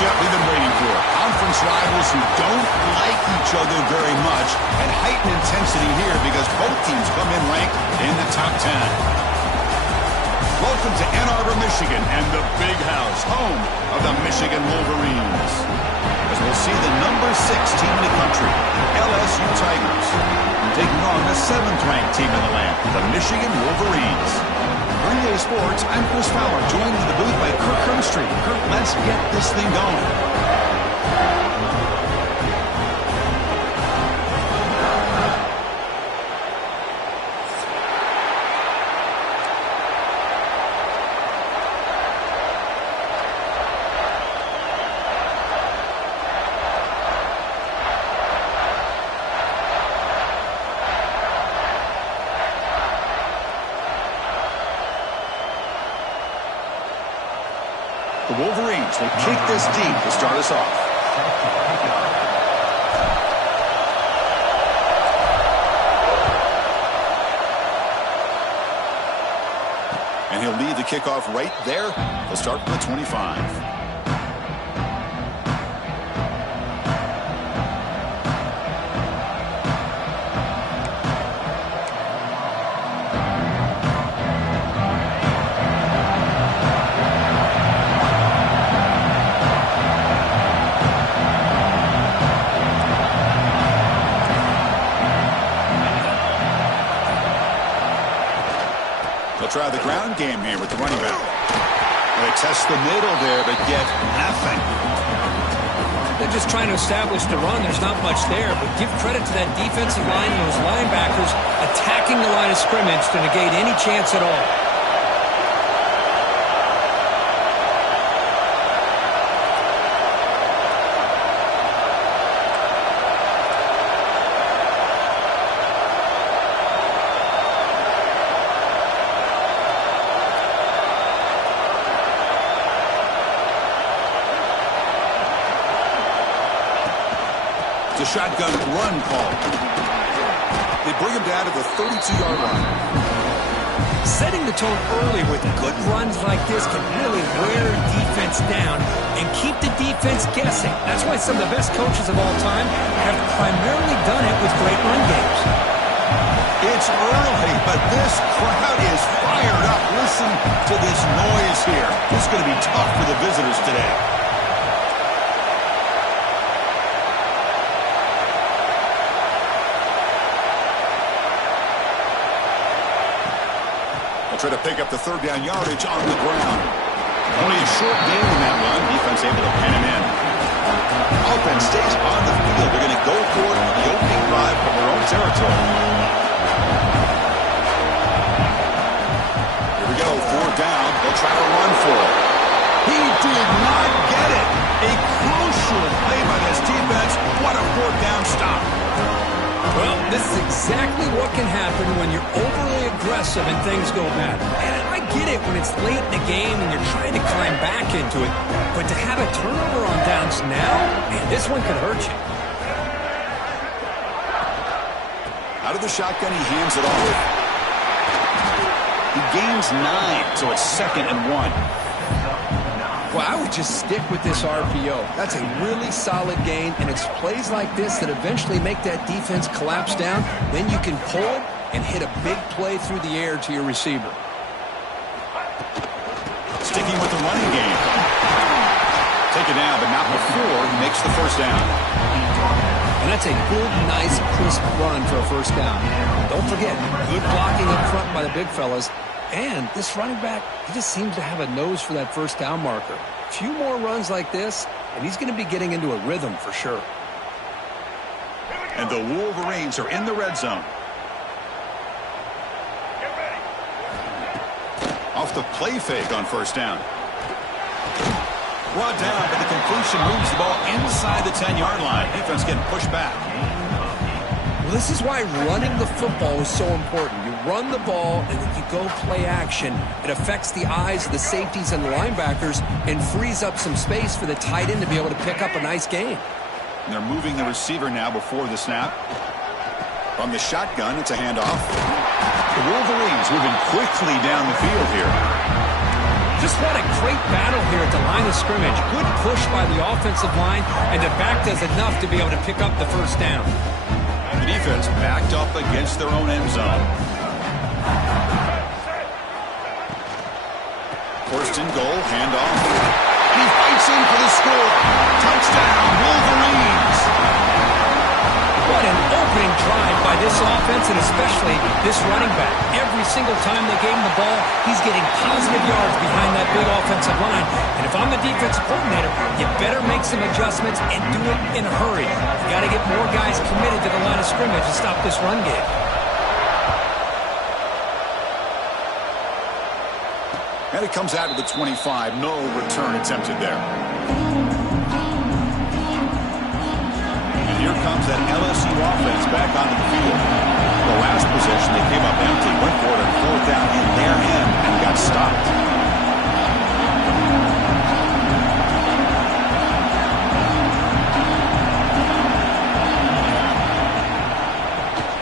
matchup we've been waiting for. Conference rivals who don't like each other very much, and heightened intensity here because both teams come in ranked in the top 10. Welcome to Ann Arbor, Michigan, and the Big House, home of the Michigan Wolverines. As we'll see the number 6 team in the country, the LSU Tigers, taking on the 7th-ranked team in the land, the Michigan Wolverines. For EA Sports, I'm Chris Fowler, joined in the booth by Kirk Hermstreet. Kirk, let's get this thing going. The Wolverines will kick this deep to start us off. And he'll lead the kickoff right there. He'll start from the 25. Try the ground game here with the running back. They test the middle there, but get nothing. They're just trying to establish the run. There's not much there, but give credit to that defensive line and those linebackers attacking the line of scrimmage to negate any chance at all. The shotgun run call. They bring him down to the 32-yard line. Setting the tone early with good runs like this can really wear defense down and keep the defense guessing. That's why some of the best coaches of all time have primarily done it with great run games. It's early, but this crowd is fired up. Listen to this noise here. This is going to be tough for the visitors today. Try to pick up the third down yardage on the ground. Only a short gain in that run. Defense able to pin him in. Offense stays on the field. They're going to go for it on the opening drive from their own territory. Here we go. 4th down. They'll try to run for it. He did not get it. A crucial play by this defense. What a 4th down stop. Well, this is exactly what can happen when you're overly aggressive and things go bad. And I get it when it's late in the game and you're trying to climb back into it. But to have a turnover on downs now, man, this one could hurt you. Out of the shotgun, he hands it off. He gains 9, so it's 2nd and 1. Well, I would just stick with this RPO. That's a really solid gain, and it's plays like this that eventually make that defense collapse down. Then you can pull it and hit a big play through the air to your receiver. Sticking with the running game. Take it down, but not before he makes the 1st down. And that's a good, nice, crisp run for a 1st down. Don't forget, good blocking up front by the big fellas. And this running back, he just seems to have a nose for that 1st down marker. A few more runs like this, and he's going to be getting into a rhythm for sure. And the Wolverines are in the red zone. Off the play fake on 1st down. Brought down, but the completion moves the ball inside the 10-yard line. Defense getting pushed back. Well, this is why running the football is so important. You run the ball, and then you go play action. It affects the eyes of the safeties and the linebackers and frees up some space for the tight end to be able to pick up a nice gain. And they're moving the receiver now before the snap. From the shotgun, it's a handoff. The Wolverines moving quickly down the field here. Just what a great battle here at the line of scrimmage. Good push by the offensive line, and the back does enough to be able to pick up the first down. The defense backed up against their own end zone. First and goal, handoff. And he fights in for the score. Touchdown, Wolverines. What an opening drive by this offense, and especially this running back. Every single time they gave him the ball, he's getting positive yards behind that big offensive line. And if I'm the defensive coordinator, you better make some adjustments and do it in a hurry. You got to get more guys committed to the line of scrimmage to stop this run game. And it comes out to the 25. No return attempted there. Here comes that LSU offense back onto the field. The last possession, they came up empty, went for it on fourth down in their end and got stopped.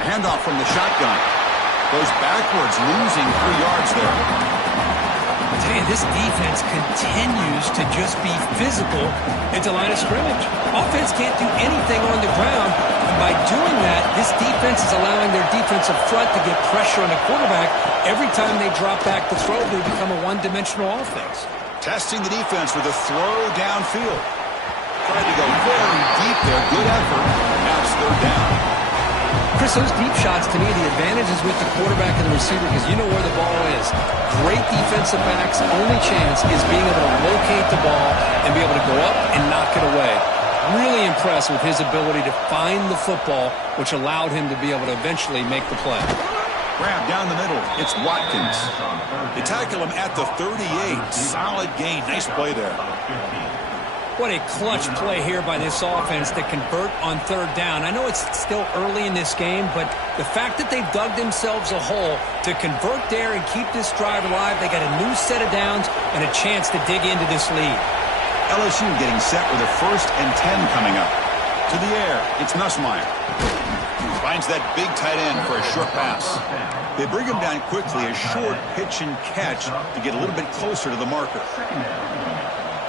Handoff from the shotgun. Goes backwards, losing 3 yards there. I tell you, this defense continues to just be physical at the line of scrimmage. Offense can't do anything on the ground, and by doing that, this defense is allowing their defensive front to get pressure on the quarterback. Every time they drop back to throw, they become a one-dimensional offense. Testing the defense with a throw downfield. Tried to go very deep there. Good effort. Now it's third down. Chris, those deep shots, to me, the advantage is with the quarterback and the receiver because you know where the ball is. Great defensive backs' only chance is being able to locate the ball and be able to go up and knock it away. Really impressed with his ability to find the football, which allowed him to be able to eventually make the play. Grab down the middle. It's Watkins. They tackle him at the 38. Solid gain. Nice play there. What a clutch play here by this offense to convert on third down. I know it's still early in this game, but the fact that they've dug themselves a hole to convert there and keep this drive alive, they got a new set of downs and a chance to dig into this lead. LSU getting set with a 1st and 10 coming up. To the air, it's Nussmeier. Finds that big tight end for a short pass. They bring him down quickly, a short pitch and catch to get a little bit closer to the marker.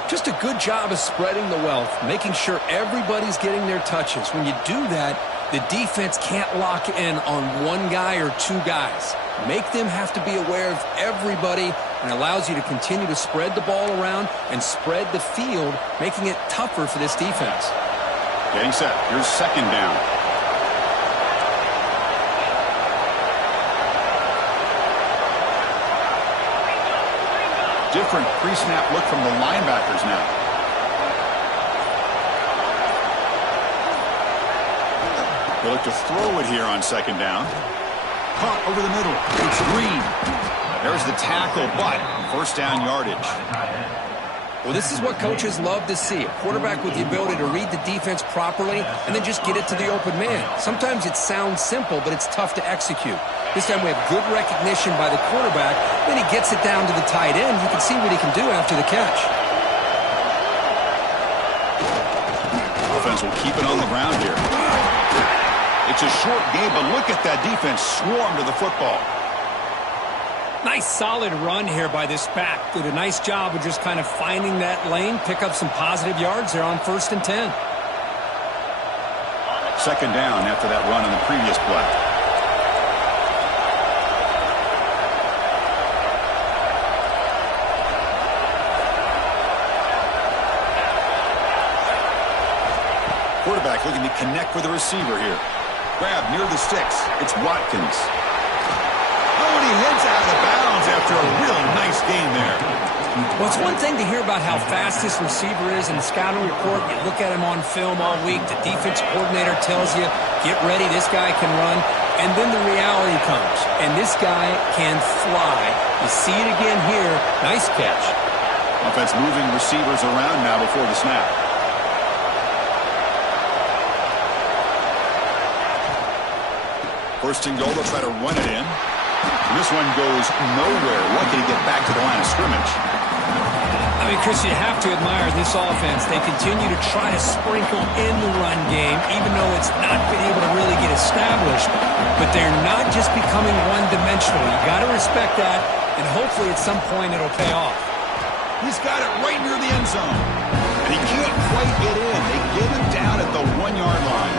Just a good job of spreading the wealth, making sure everybody's getting their touches. When you do that, the defense can't lock in on one guy or two guys. Make them have to be aware of everybody and allows you to continue to spread the ball around and spread the field, making it tougher for this defense. Getting set. Here's second down. Different pre-snap look from the linebackers now. They look to throw it here on second down. Caught over the middle. It's Green. There's the tackle, but first down yardage. Well, this is what coaches love to see. A quarterback with the ability to read the defense properly and then just get it to the open man. Sometimes it sounds simple, but it's tough to execute. This time we have good recognition by the quarterback. Then he gets it down to the tight end. You can see what he can do after the catch. Offense will keep it on the ground here. It's a short game, but look at that defense swarm to the football. Nice solid run here by this back. Did a nice job of just kind of finding that lane, pick up some positive yards there on 1st and 10. Second down after that run in the previous play. Quarterback looking to connect with the receiver here. Grab near the sticks. It's Watkins. Oh, and he heads out of bounds after a really nice game there. Well, it's one thing to hear about how fast this receiver is in the scouting report. You look at him on film all week. The defense coordinator tells you, get ready, this guy can run. And then the reality comes, and this guy can fly. You see it again here. Nice catch. Offense moving receivers around now before the snap. First and goal, they'll try to run it in. And this one goes nowhere. Lucky to get back to the line of scrimmage. I mean, Chris, you have to admire this offense. They continue to try to sprinkle in the run game, even though it's not been able to really get established. But they're not just becoming one-dimensional. You got to respect that, and hopefully at some point it'll pay off. He's got it right near the end zone. And he can't quite get in. They get him down at the 1-yard line.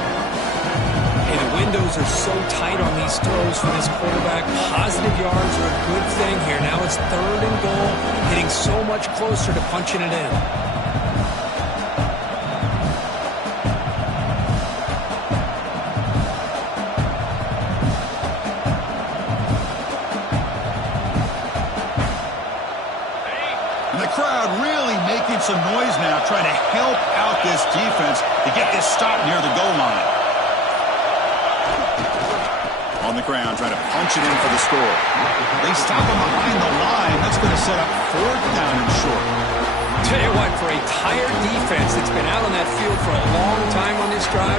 Hey, the windows are so tight on these throws for this quarterback. Positive yards are a good thing here. Now it's 3rd and goal, getting so much closer to punching it in. Some noise now trying to help out this defense to get this stop near the goal line. On the ground, trying to punch it in for the score. They stop him behind the line. That's going to set up 4th down and short. Tell you what, for a tired defense that's been out on that field for a long time on this drive,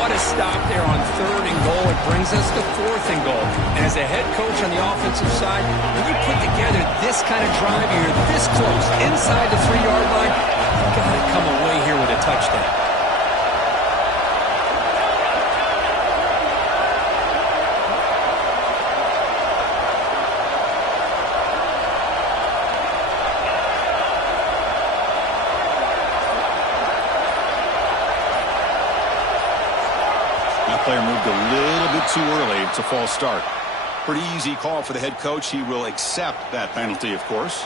what a stop there on 3rd and goal. It brings us to 4th and goal. And as a head coach on the offensive side, when you put together this kind of drive, you're this close, inside the 3-yard line, you've got to come away here with a touchdown. Player moved a little bit too early. It's a false start. Pretty easy call for the head coach. He will accept that penalty, of course.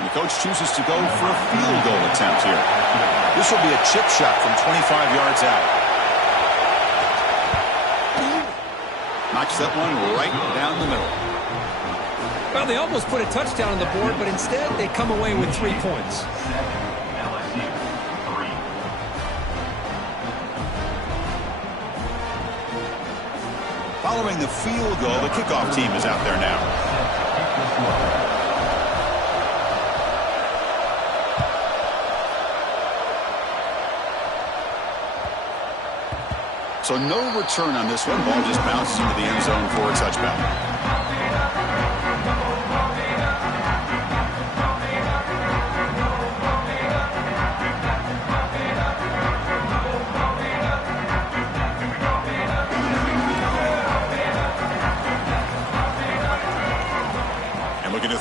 And the coach chooses to go for a field goal attempt here. This will be a chip shot from 25 yards out. Knocks that one right down the middle. Well, they almost put a touchdown on the board, but instead they come away with 3 points. Following the field goal, the kickoff team is out there now. So no return on this one. Ball just bounces into the end zone for a touchback.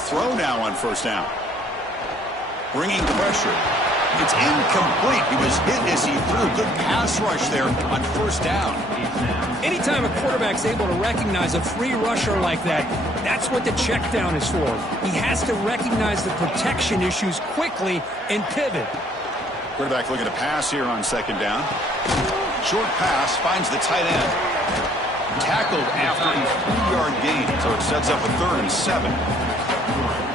Throw now on 1st down. Bringing pressure. It's incomplete. He was hit as he threw. Good pass rush there on 1st down. Anytime a quarterback's able to recognize a free rusher like that, that's what the check down is for. He has to recognize the protection issues quickly and pivot. Quarterback looking to pass here on 2nd down. Short pass finds the tight end. Tackled after a 3-yard gain, so it sets up a 3rd and 7.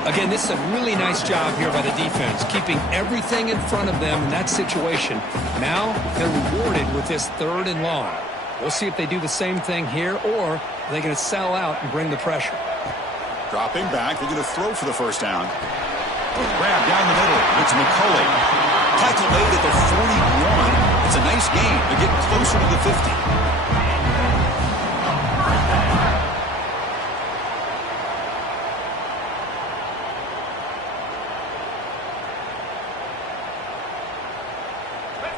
Again, this is a really nice job here by the defense, keeping everything in front of them in that situation. Now they're rewarded with this 3rd and long. We'll see if they do the same thing here, or are they going to sell out and bring the pressure. Dropping back, they're going to throw for the 1st down. Grab down the middle. It's McCulley. Tackle made at the 41. It's a nice gain. They're getting closer to the 50.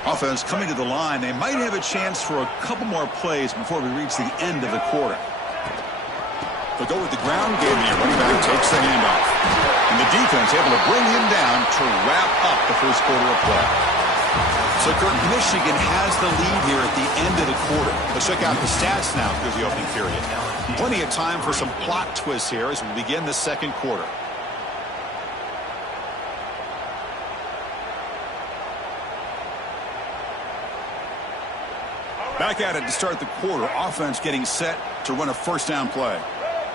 Offense coming to the line. They might have a chance for a couple more plays before we reach the end of the quarter. They'll go with the ground game here. Running back takes the handoff. And the defense able to bring him down to wrap up the 1st quarter of play. So, Kurt, Michigan has the lead here at the end of the quarter. Let's check out the stats now through the opening period. Plenty of time for some plot twists here as we begin the 2nd quarter. Back at it to start the quarter. Offense getting set to run a 1st down play.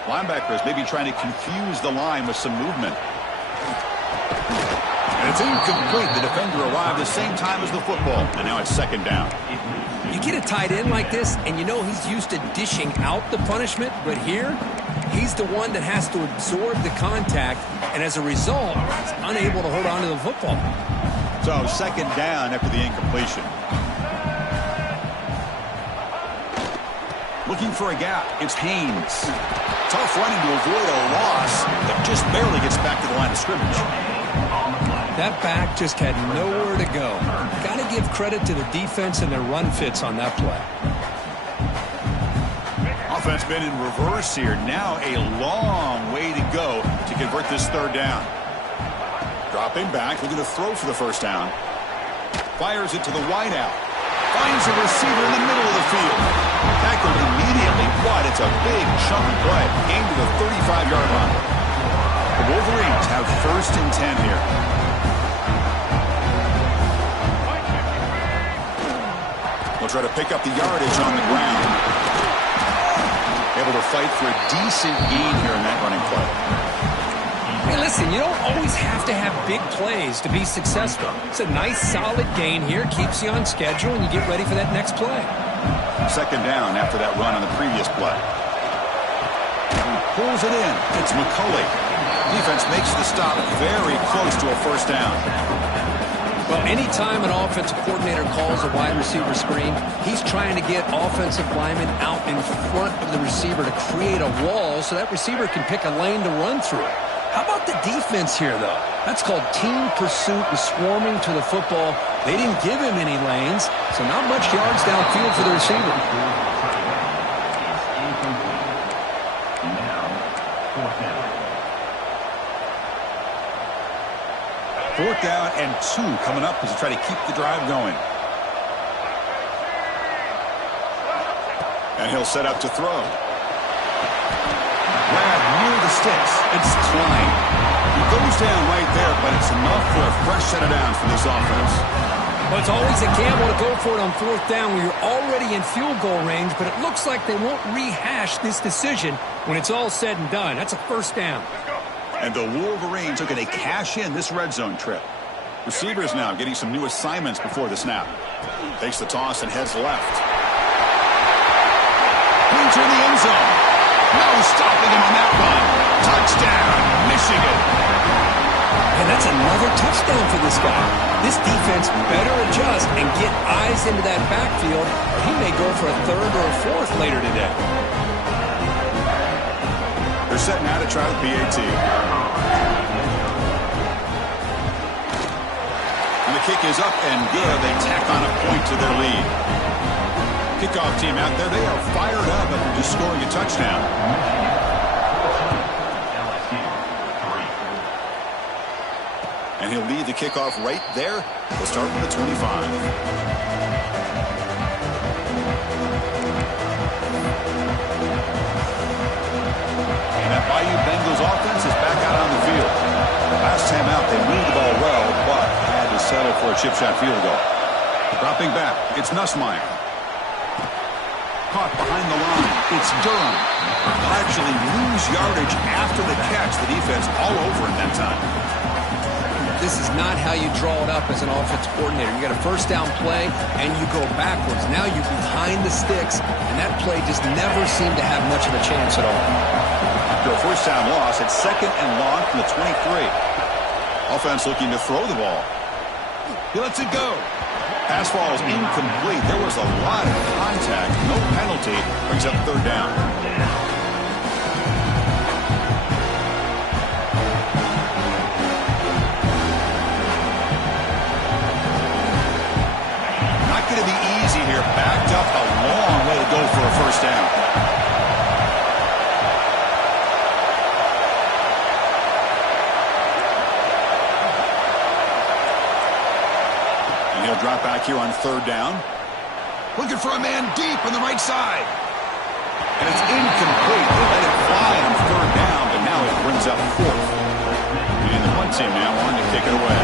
Linebackers maybe trying to confuse the line with some movement. And it's incomplete. The defender arrived the same time as the football. And now it's 2nd down. You get a tight end like this, and you know he's used to dishing out the punishment. But here, he's the one that has to absorb the contact. And as a result, he's unable to hold on to the football. So 2nd down after the incompletion. Looking for a gap. It's Haynes. Tough running to avoid a loss, but just barely gets back to the line of scrimmage. That back just had nowhere to go. Got to give credit to the defense and their run fits on that play. Offense been in reverse here. Now a long way to go to convert this 3rd down. Dropping back, looking to throw for the first down. Fires it to the wide out. Finds a receiver in the middle of the field. Tackled immediately, but it's a big chunk play. Gained to the 35-yard line. The Wolverines have 1st and 10 here. They'll try to pick up the yardage on the ground. Able to fight for a decent gain here in that running play. Hey, listen, you don't always have to have big plays to be successful. It's a nice, solid gain here. Keeps you on schedule, and you get ready for that next play. 2nd down after that run on the previous play. Pulls it in. It's McCulley. Defense makes the stop very close to a 1st down. Well, anytime an offensive coordinator calls a wide receiver screen, he's trying to get offensive linemen out in front of the receiver to create a wall so that receiver can pick a lane to run through. How about the defense here, though? That's called team pursuit and swarming to the football. They didn't give him any lanes, so not much yards downfield for the receiver. Fourth down and 2 coming up as they try to keep the drive going. And he'll set up to throw. Grab near the sticks. It's Klein. He goes down right there, but it's enough for a fresh set of downs for this offense. Well, it's always a gamble to go for it on 4th down when you're already in field goal range, but it looks like they won't rehash this decision when it's all said and done. That's a 1st down. And the Wolverines are going to cash in this red zone trip. Receivers now getting some new assignments before the snap. Takes the toss and heads left. Into the end zone. No stopping him on that run. Touchdown, Michigan. And that's another touchdown for this guy. This defense better adjust and get eyes into that backfield, or he may go for a 3rd or a 4th later today. They're set now to try the PAT. And the kick is up and good. They tack on a point to their lead. Kickoff team out there, they are fired up after just scoring a touchdown. And he'll lead the kickoff right there. We'll start with the 25. That Bayou Bengals offense is back out on the field. Last time out, they moved the ball well, but had to settle for a chip shot field goal. Dropping back, it's Nussmeier. Caught behind the line, it's Durham. They'll actually lose yardage after the catch. The defense all over in that time. This is not how you draw it up as an offensive coordinator. You got a 1st down play, and you go backwards. Now you're behind the sticks, and that play just never seemed to have much of a chance at all. After a 1st down loss, it's 2nd and long from the 23. Offense looking to throw the ball. He lets it go. Pass ball is incomplete. There was a lot of contact. No penalty. Brings up 3rd down. Not going to be easy here. Backed up a long way to go for a 1st down. He'll drop back here on 3rd down. Looking for a man deep on the right side. And it's incomplete. They let it fly on 3rd down, but now it brings up 4th. And the punt team now on to kick it away.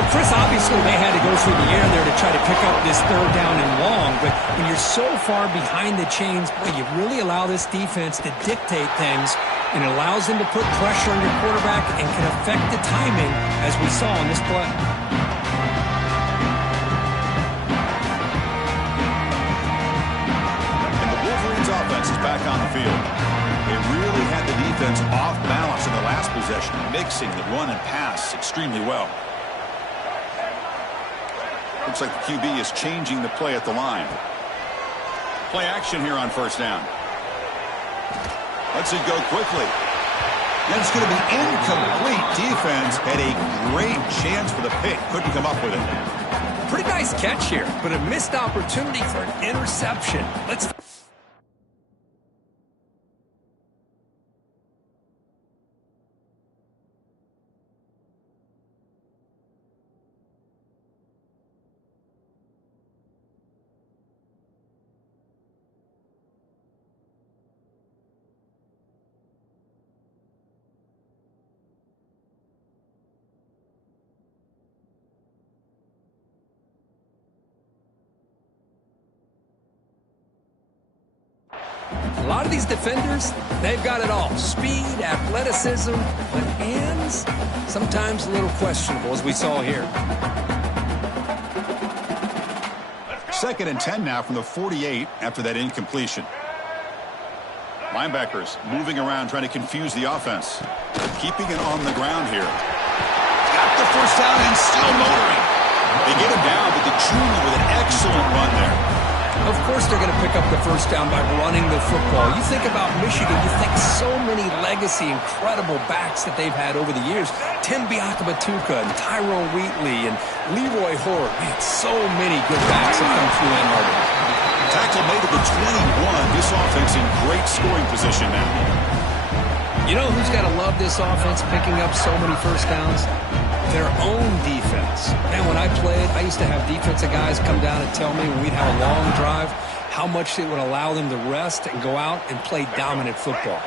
Well, Chris, obviously they had to go through the air there to try to pick up this 3rd down and long, but when you're so far behind the chains, boy, you really allow this defense to dictate things, and it allows them to put pressure on your quarterback and can affect the timing, as we saw in this play. Offense is back on the field. They really had the defense off balance in the last possession, mixing the run and pass extremely well. Looks like the QB is changing the play at the line. Play action here on 1st down. Lets it go quickly. And it's going to be incomplete. Defense had a great chance for the pick. Couldn't come up with it. Pretty nice catch here, but a missed opportunity for an interception. Let's... lot of these defenders, they've got it all. Speed, athleticism, but hands, sometimes a little questionable, as we saw here. 2nd and 10 now from the 48 after that incompletion. Linebackers moving around, trying to confuse the offense. Keeping it on the ground here. Got the first down and still motoring. They get him down, but the junior with an excellent run there. Of course they're going to pick up the first down by running the football. You think about Michigan, you think so many legacy, incredible backs that they've had over the years. Tim Biakabatuka and Tyrone Wheatley and Leroy Hort. Man, so many good backs have come through Ann Arbor. Tackle made at the 21. This offense in great scoring position now. You know who's got to love this offense picking up so many first downs? Their own defense. Man, when I played, I used to have defensive guys come down and tell me when we'd have a long drive how much it would allow them to rest and go out and play dominant football.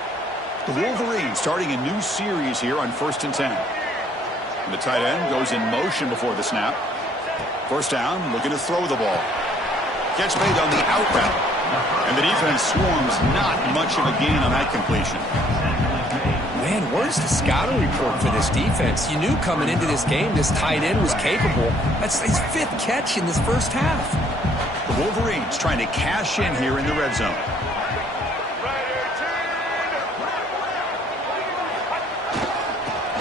The Wolverines starting a new series here on 1st and 10. And the tight end goes in motion before the snap. First down, looking to throw the ball. Catch made on the out route. And the defense swarms, not much of a gain on that completion. Man, where's the scouting report for this defense? You knew coming into this game this tight end was capable. That's his 5th catch in this first half. The Wolverines trying to cash in here in the red zone.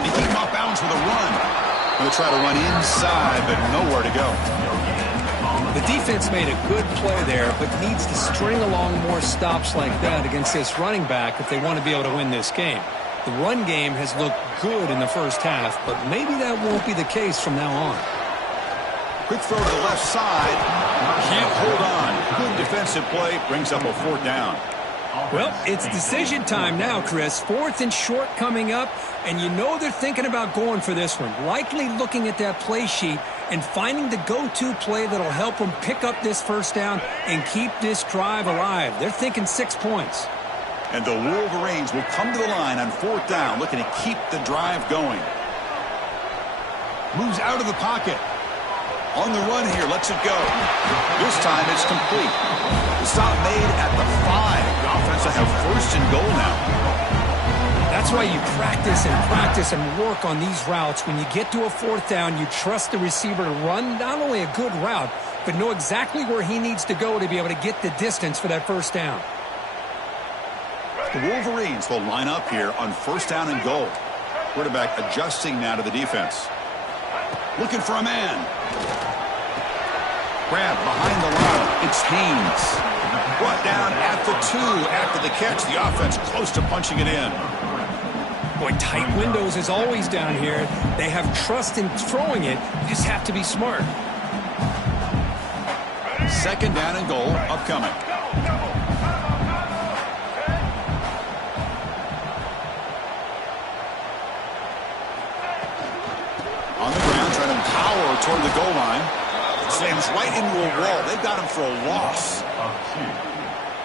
They keep him off bounds with a run. Going to try to run inside, but nowhere to go. The defense made a good play there, but needs to string along more stops like that against this running back if they want to be able to win this game. The run game has looked good in the first half, but maybe that won't be the case from now on. Quick throw to the left side. Can't hold on. Good defensive play. Brings up a 4th down. Well, it's decision time now, Chris. 4th and short coming up, and you know they're thinking about going for this one. Likely looking at that play sheet and finding the go-to play that'll help them pick up this first down and keep this drive alive. They're thinking 6 points. And the Wolverines will come to the line on 4th down, looking to keep the drive going. Moves out of the pocket. On the run here, lets it go. This time it's complete. The stop made at the 5. The offense will have 1st and goal now. That's why you practice and work on these routes. When you get to a 4th down, you trust the receiver to run not only a good route, but know exactly where he needs to go to be able to get the distance for that first down. The Wolverines will line up here on 1st down and goal. Quarterback adjusting now to the defense. Looking for a man. Grab behind the line. It's Haynes. Brought down at the 2 after the catch. The offense close to punching it in. Boy, tight windows is always down here. They have trust in throwing it. You just have to be smart. 2nd down and goal upcoming. On the ground, trying to power toward the goal line. Slams right into a wall. They've got him for a loss.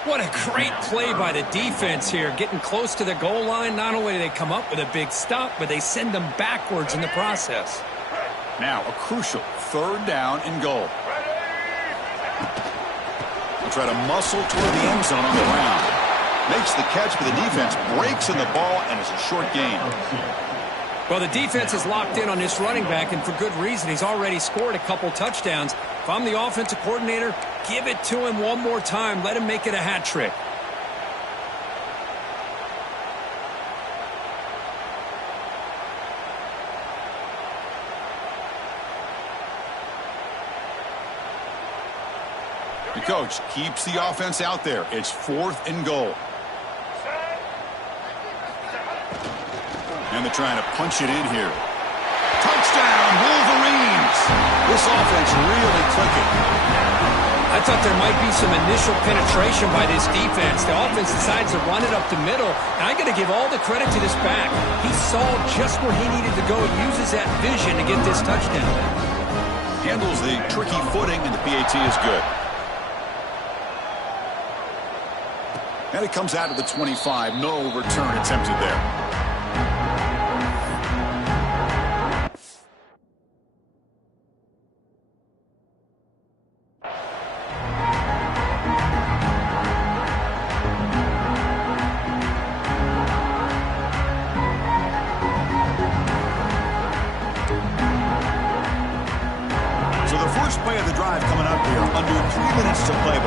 What a great play by the defense here. Getting close to the goal line, not only do they come up with a big stop, but they send them backwards in the process. Now a crucial 3rd down and goal. They'll try to muscle toward the end zone on the ground. Makes the catch, but the defense breaks in the ball, and it's a short gain. Well, the defense is locked in on this running back, and for good reason. He's already scored a couple touchdowns. If I'm the offensive coordinator, give it to him one more time. Let him make it a hat trick. The coach keeps the offense out there. It's 4th and goal. And they're trying to punch it in here. Touchdown, Wolverines! This offense really clicking. I thought there might be some initial penetration by this defense. The offense decides to run it up the middle, and I got to give all the credit to this back. He saw just where he needed to go, uses that vision to get this touchdown. Handles the tricky footing, and the PAT is good. And it comes out of the 25. No return attempted there.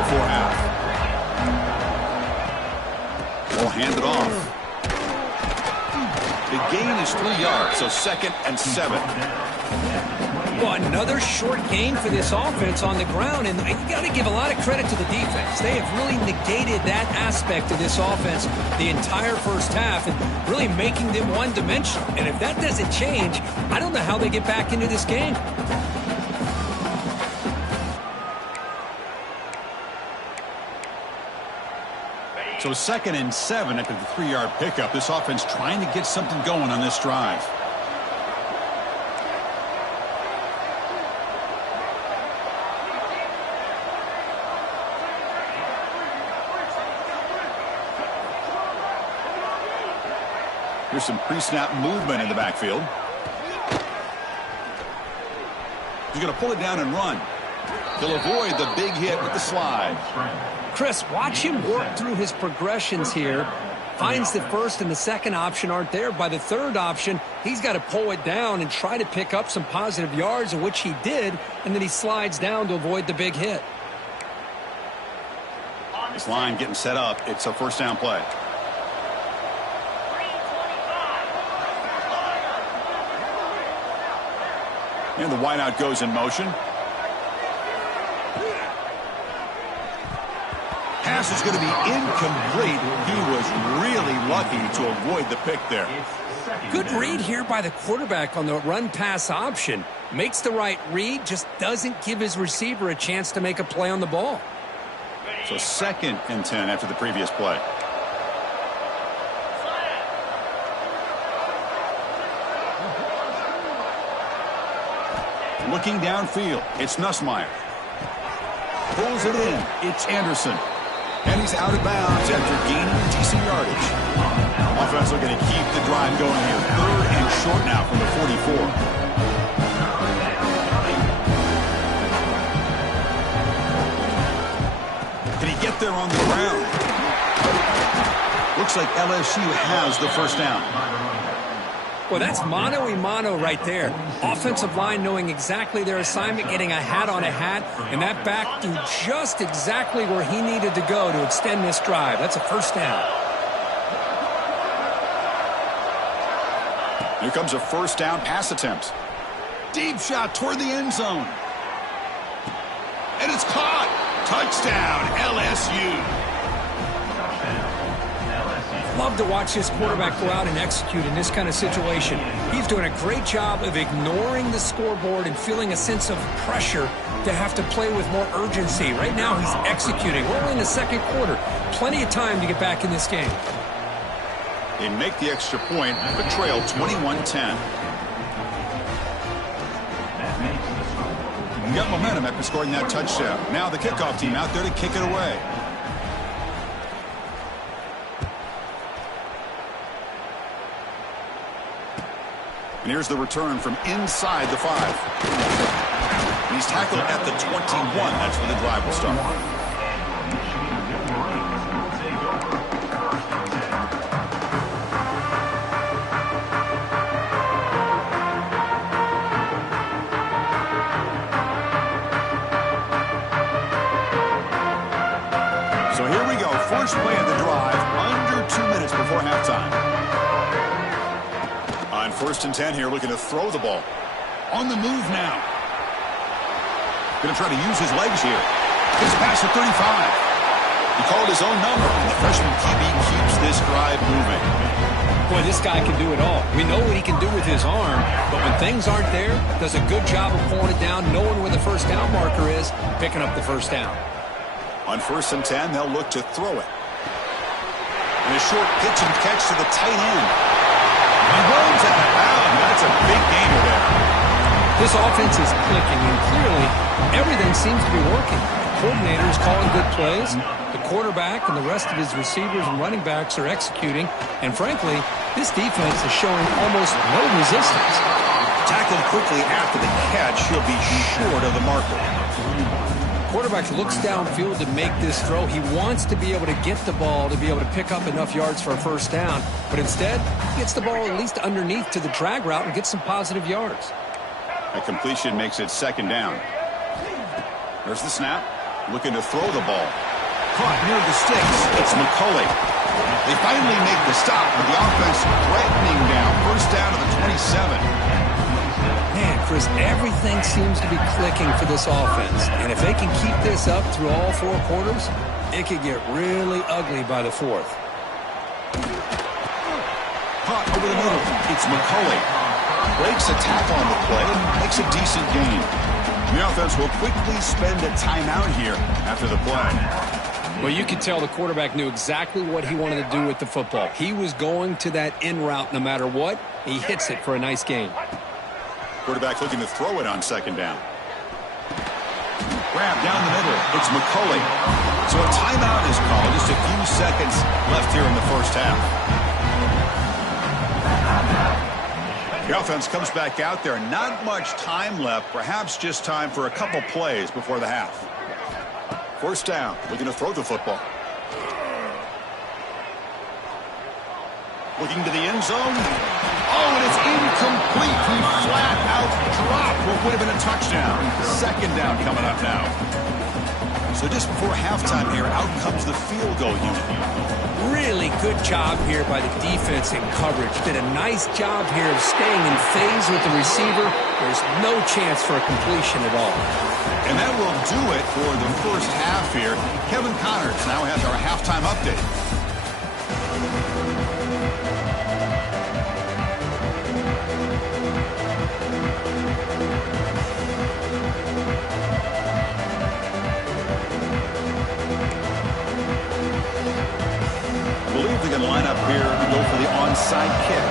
before half. We'll hand it off. The gain is 3 yards, so 2nd and 7. Well, another short gain for this offense on the ground, and you got to give a lot of credit to the defense. They have really negated that aspect of this offense the entire first half and really making them one-dimensional. And if that doesn't change, I don't know how they get back into this game. So 2nd and 7 after the 3-yard pickup. This offense trying to get something going on this drive. Here's some pre-snap movement in the backfield. He's going to pull it down and run. He'll avoid the big hit with the slide. Chris, watch him work through his progressions here. Finds the first and the second option aren't there. By the third option, he's got to pull it down and try to pick up some positive yards, of which he did, and then he slides down to avoid the big hit. This line getting set up. It's a first down play. And the wideout goes in motion. Pass is going to be incomplete. He was really lucky to avoid the pick there. Good read here by the quarterback on the run-pass option. Makes the right read, just doesn't give his receiver a chance to make a play on the ball. So 2nd and 10 after the previous play. Looking downfield, it's Nussmeier. Pulls it in, it's Anderson. And he's out of bounds after gaining decent yardage. Offense looking to keep the drive going here. 3rd and short now from the 44. Can he get there on the ground? Looks like LSU has the first down. Well, that's mano-a-mano right there. Offensive line knowing exactly their assignment, getting a hat on a hat, and that back threw just exactly where he needed to go to extend this drive. That's a first down. Here comes a first down pass attempt. Deep shot toward the end zone. And it's caught. Touchdown, LSU. Love to watch this quarterback go out and execute in this kind of situation. He's doing a great job of ignoring the scoreboard and feeling a sense of pressure to have to play with more urgency. Right now he's executing. We're only in the second quarter. Plenty of time to get back in this game. They make the extra point, but trail 21-10. We got momentum after scoring that touchdown. Now the kickoff team out there to kick it away. And here's the return from inside the 5. And he's tackled at the 21. That's where the drive will start. So here we go. First play of the drive, under 2 minutes before halftime. On 1st and 10 here, looking to throw the ball. On the move now. Going to try to use his legs here. Gets past the 35. He called his own number, and the freshman QB keeps this drive moving. Boy, this guy can do it all. We know what he can do with his arm, but when things aren't there, does a good job of pulling it down, knowing where the first down marker is, picking up the first down. On 1st and 10, they'll look to throw it. And a short pitch and catch to the tight end. And runs out of bounds. That's a big gainer there. This offense is clicking, and clearly everything seems to be working. The coordinator is calling good plays. The quarterback and the rest of his receivers and running backs are executing. And frankly, this defense is showing almost no resistance. Tackled quickly after the catch. He'll be short of the marker. Quarterback looks downfield to make this throw. He wants to be able to get the ball to be able to pick up enough yards for a first down. But instead, he gets the ball at least underneath to the drag route and gets some positive yards. A completion makes it 2nd down. There's the snap. looking to throw the ball. Caught near the sticks. It's McCulley. They finally make the stop with the offense threatening down. First down to the 27. Man, Chris, everything seems to be clicking for this offense. And if they can keep this up through all 4 quarters, it could get really ugly by the 4th. Caught over the middle. It's McCulley. Breaks a tackle on the play and makes a decent gain. The offense will quickly spend a timeout here after the play. Well, you could tell the quarterback knew exactly what he wanted to do with the football. He was going to that in route no matter what. He hits it for a nice gain. Quarterback looking to throw it on second down. Grab down the middle. It's McCulley. So a timeout is called. Just a few seconds left here in the first half. The offense comes back out there. Not much time left. Perhaps just time for a couple plays before the half. First down. Looking to throw the football. Looking to the end zone. Oh, and it's incomplete. He flat out dropped what would have been a touchdown. Second down coming up now. So just before halftime here, out comes the field goal unit. Really good job here by the defense in coverage. Did a nice job here of staying in phase with the receiver. There's no chance for a completion at all. And that will do it for the first half here. Kevin Connors now has our halftime update. I believe they're going to line up here to go for the onside kick.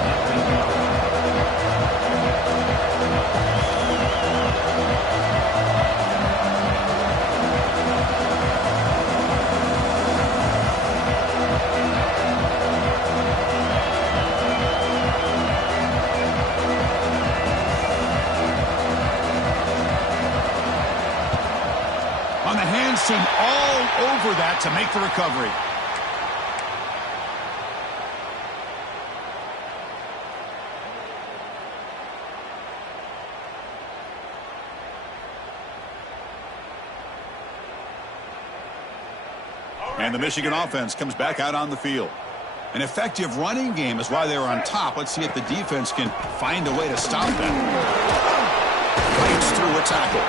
On the hands team, all over that to make the recovery. And the Michigan offense comes back out on the field. An effective running game is why they were on top. Let's see if the defense can find a way to stop that. Fights through a tackle.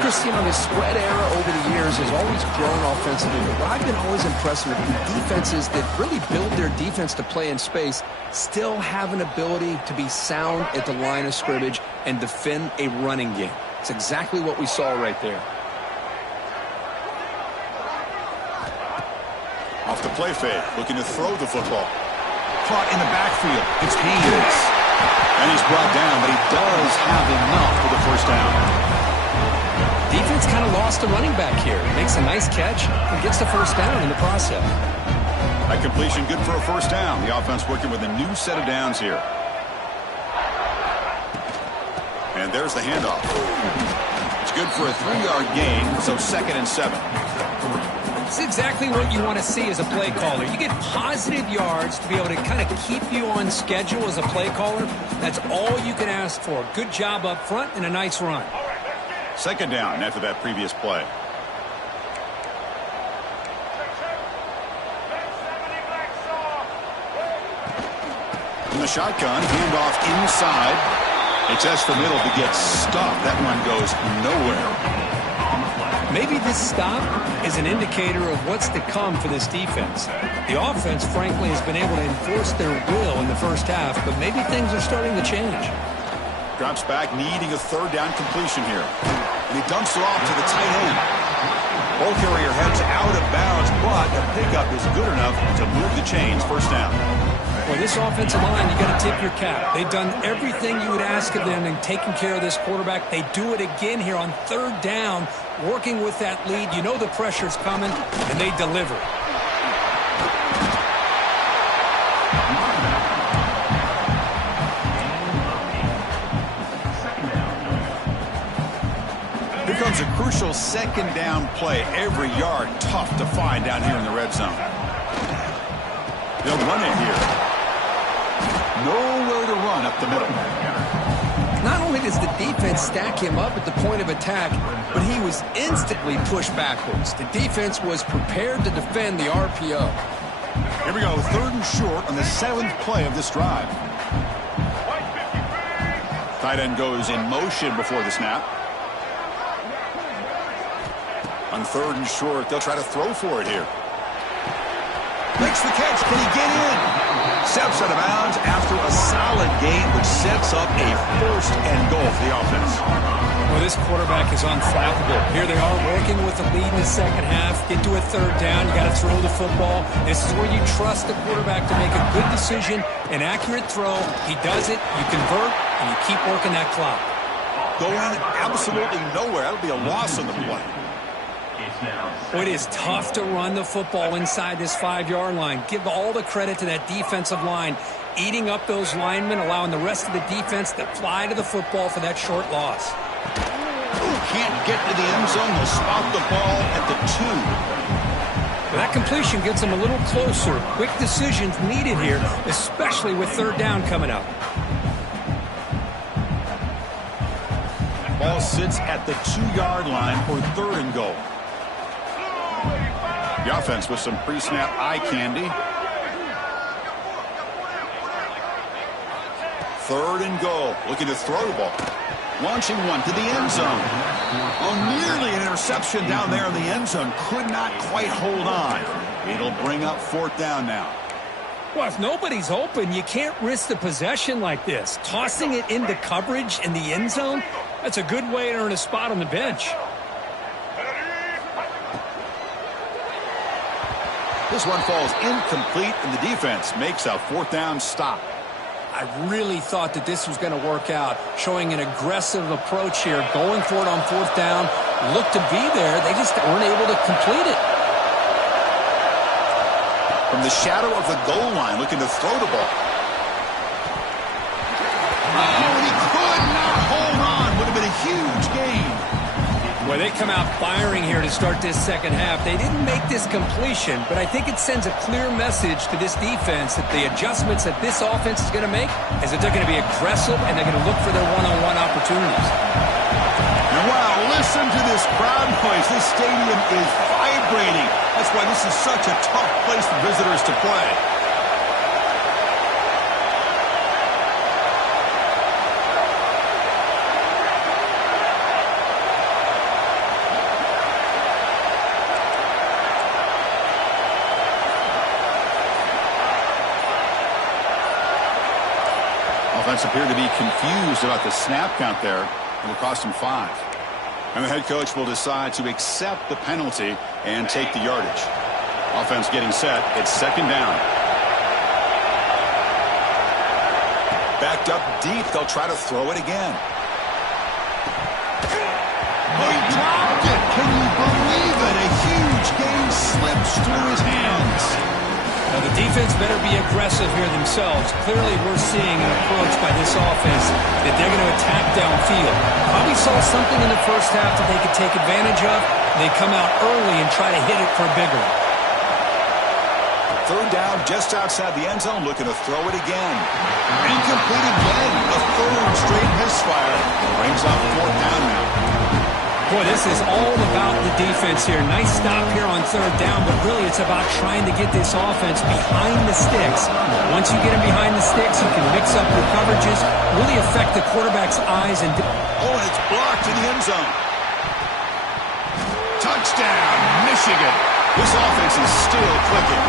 Chris, you know, the spread era over the years has always grown offensively, but what I've been always impressed with the defenses that really build their defense to play in space still have an ability to be sound at the line of scrimmage and defend a running game. It's exactly what we saw right there. Off the play fake, looking to throw the football. Caught in the backfield. It's Hayes. And he's brought down, but he does have enough for the first down. Defense kind of lost the running back here. Makes a nice catch and gets the first down in the process. That completion good for a first down. The offense working with a new set of downs here. And there's the handoff. It's good for a 3-yard gain, so 2nd and 7. It's exactly what you want to see as a play caller. You get positive yards to be able to kind of keep you on schedule as a play caller. That's all you can ask for. Good job up front and a nice run. 2nd down after that previous play. In the shotgun, handoff inside. They test the middle to get stuffed. That one goes nowhere. Maybe this stop is an indicator of what's to come for this defense. The offense, frankly, has been able to enforce their will in the first half, but maybe things are starting to change. Drops back, needing a 3rd down completion here. And he dumps it off to the tight end. Ball carrier heads out of bounds, but the pickup is good enough to move the chains. First down. Well, this offensive line, you got to tip your cap. They've done everything you would ask of them in taking care of this quarterback. They do it again here on 3rd down, working with that lead. You know the pressure's coming, and they deliver. Here comes a crucial 2nd down play. Every yard tough to find down here in the red zone. They'll run it here. Nowhere to run up the middle. Not only does the defense stack him up at the point of attack, but he was instantly pushed backwards. The defense was prepared to defend the RPO. Here we go, 3rd and short on the 7th play of this drive. Tight end goes in motion before the snap. On 3rd and short, they'll try to throw for it here. Makes the catch. Can he get in? Steps out of bounds after a solid gain, which sets up a 1st and goal for the offense. Well, this quarterback is unflappable. Here they are working with the lead in the second half. Get to a 3rd down. You got to throw the football. This is where you trust the quarterback to make a good decision, an accurate throw. He does it. You convert, and you keep working that clock. Going absolutely nowhere. That'll be a loss on the play. It is tough to run the football inside this 5-yard line. Give all the credit to that defensive line, eating up those linemen, allowing the rest of the defense to fly to the football for that short loss. Can't get to the end zone. He'll spot the ball at the 2. Well, that completion gets him a little closer. Quick decisions needed here, especially with 3rd down coming up. Ball sits at the 2-yard line for 3rd and goal. The offense with some pre-snap eye candy. 3rd and goal. Looking to throw the ball. Launching one to the end zone. Oh, nearly an interception down there in the end zone. Could not quite hold on. It'll bring up 4th down now. Well, if nobody's open, you can't risk the possession like this. Tossing it into coverage in the end zone, that's a good way to earn a spot on the bench. This one falls incomplete, and the defense makes a 4th down stop. I really thought that this was going to work out, showing an aggressive approach here, going for it on 4th down. Looked to be there. They just weren't able to complete it. From the shadow of the goal line, looking to throw the ball. Oh, and he could not hold on. Would have been a huge gain. Well, they come out firing here to start this second half. They didn't make this completion, but I think it sends a clear message to this defense that the adjustments that this offense is going to make is that they're going to be aggressive and they're going to look for their one-on-one opportunities. And wow, listen to this crowd noise. This stadium is vibrating. That's why this is such a tough place for visitors to play. Offense appeared to be confused about the snap count there. It'll cost him 5. And the head coach will decide to accept the penalty and take the yardage. Offense getting set. It's 2nd down. Backed up deep. They'll try to throw it again. Oh, he dropped it. Can you believe it? A huge gain slips through his hands. Now, the defense better be aggressive here themselves. Clearly, we're seeing an approach by this offense that they're going to attack downfield. Probably saw something in the first half that they could take advantage of. They come out early and try to hit it for a bigger one. 3rd down just outside the end zone, looking to throw it again. Incomplete again. A 3rd straight misfire. Brings up 4th down now. Boy, this is all about the defense here. Nice stop here on 3rd down, but really it's about trying to get this offense behind the sticks. Once you get them behind the sticks, you can mix up your coverages, really affect the quarterback's eyes. And it's blocked in the end zone. Touchdown, Michigan. This offense is still clicking.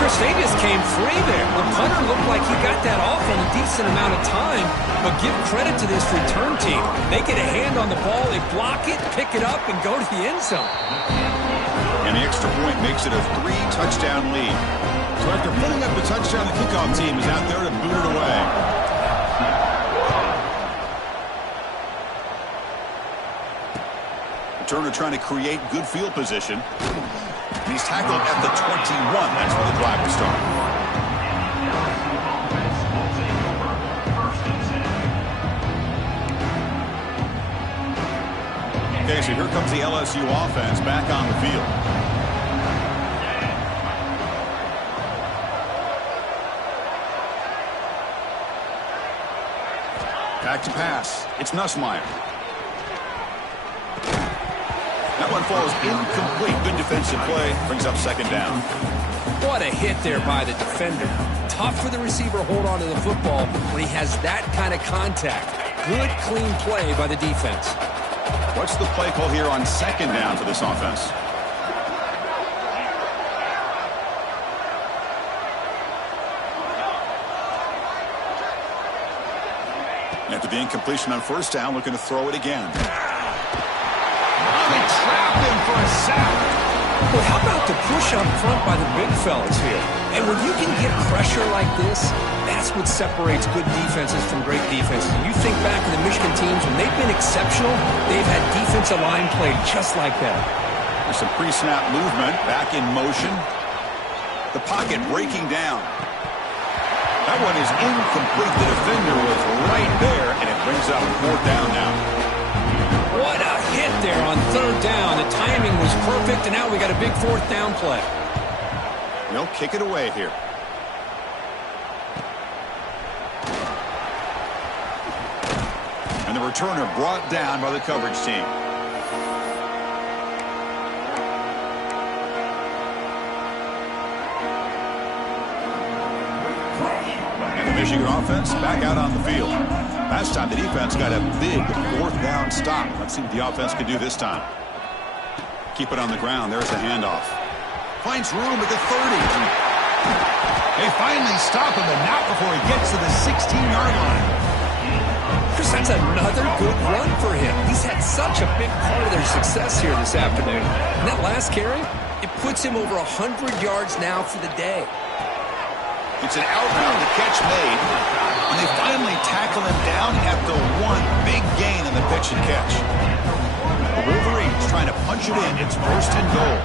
Chris, they just came free there. The punter looked like he got that off in a decent amount of time, but give credit to this return team. They get a hand on the ball, they block it, pick it up, and go to the end zone. And the extra point makes it a 3-touchdown lead. So after putting up the touchdown, the kickoff team is out there to boot it away. Turner trying to create good field position. And he's tackled at the 21. That's where the drive will start. Okay, so here comes the LSU offense back on the field. Back to pass. It's Nussmeier. That one falls incomplete. Good defensive play. Brings up second down. What a hit there by the defender. Tough for the receiver to hold on to the football when he has that kind of contact. Good, clean play by the defense. What's the play call here on second down for this offense? After the incompletion on first down, looking to throw it again. They trapped him for a sack. Well, how about the push up front by the big fellas here? And when you can get pressure like this, that's what separates good defenses from great defenses. You think back to the Michigan teams, when they've been exceptional, they've had defensive line play just like that. There's some pre-snap movement, back in motion. The pocket breaking down. That one is incomplete. The defender was right there, and it brings up fourth down now. What a hit there on third down. The timing was perfect, and now we got a big fourth down play. They'll kick it away here. And the returner brought down by the coverage team. And the Michigan offense back out on the field. Last time the defense got a big fourth down stop. Let's see what the offense can do this time. Keep it on the ground. There's the handoff. Finds room at the 30. They finally stop him, and not before he gets to the 16-yard line. Chris, that's another good run for him. He's had such a big part of their success here this afternoon. And that last carry, it puts him over 100 yards now for the day. It's an out route, the catch made, and they finally tackle him down at the one. Big gain in the pitch and catch. The Wolverines trying to punch it in. It's first and goal.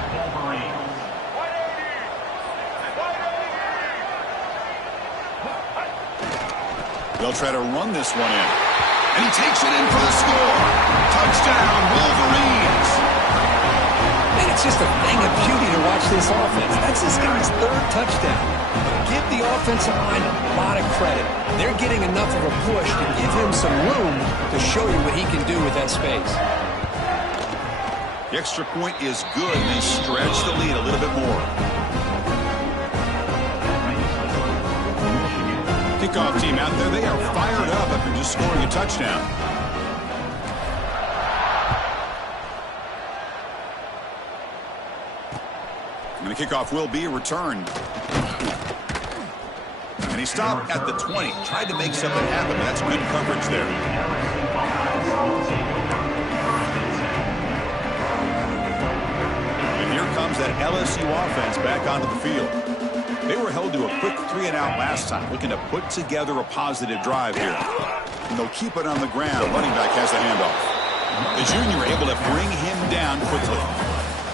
They'll try to run this one in. And he takes it in for the score. Touchdown, Wolverines. And it's just a thing of beauty to watch this offense. That's this guy's third touchdown. But give the offensive line a lot of credit. They're getting enough of a push to give him some room to show you what he can do with that space. The extra point is good, and they stretch the lead a little bit more. Kickoff team out there, they are fired up after just scoring a touchdown. And the kickoff will be returned. And he stopped at the 20. Tried to make something happen, but that's good coverage there. And here comes that LSU offense back onto the field. They were held to a quick 3-and-out last time, looking to put together a positive drive here. And they'll keep it on the ground. Running back has the handoff. The junior able to bring him down quickly.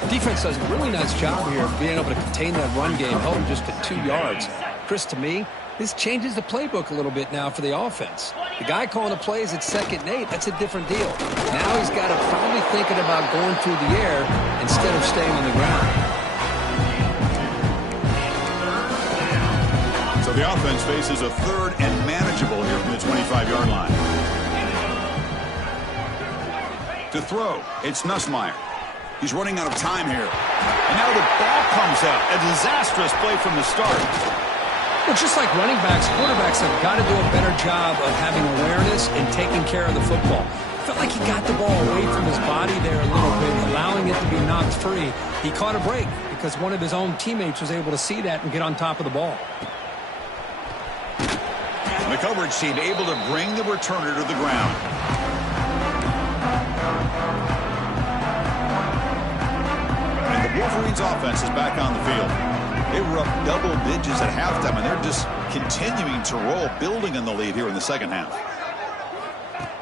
Defense does a really nice job here of being able to contain that run game, held him just at 2 yards. Chris, to me, this changes the playbook a little bit now for the offense. The guy calling the plays at 2nd and 8, that's a different deal. Now he's got to probably thinking about going through the air instead of staying on the ground. So the offense faces a third and manageable here from the 25-yard line. To throw, it's Nussmeier. He's running out of time here. And now the ball comes out. A disastrous play from the start. Well, just like running backs, quarterbacks have got to do a better job of having awareness and taking care of the football. Felt like he got the ball away from his body there a little bit, allowing it to be knocked free. He caught a break because one of his own teammates was able to see that and get on top of the ball. And the coverage team able to bring the returner to the ground. And the Wolverines offense is back on the field. They were up double digits at halftime, and they're just continuing to roll, building on the lead here in the second half.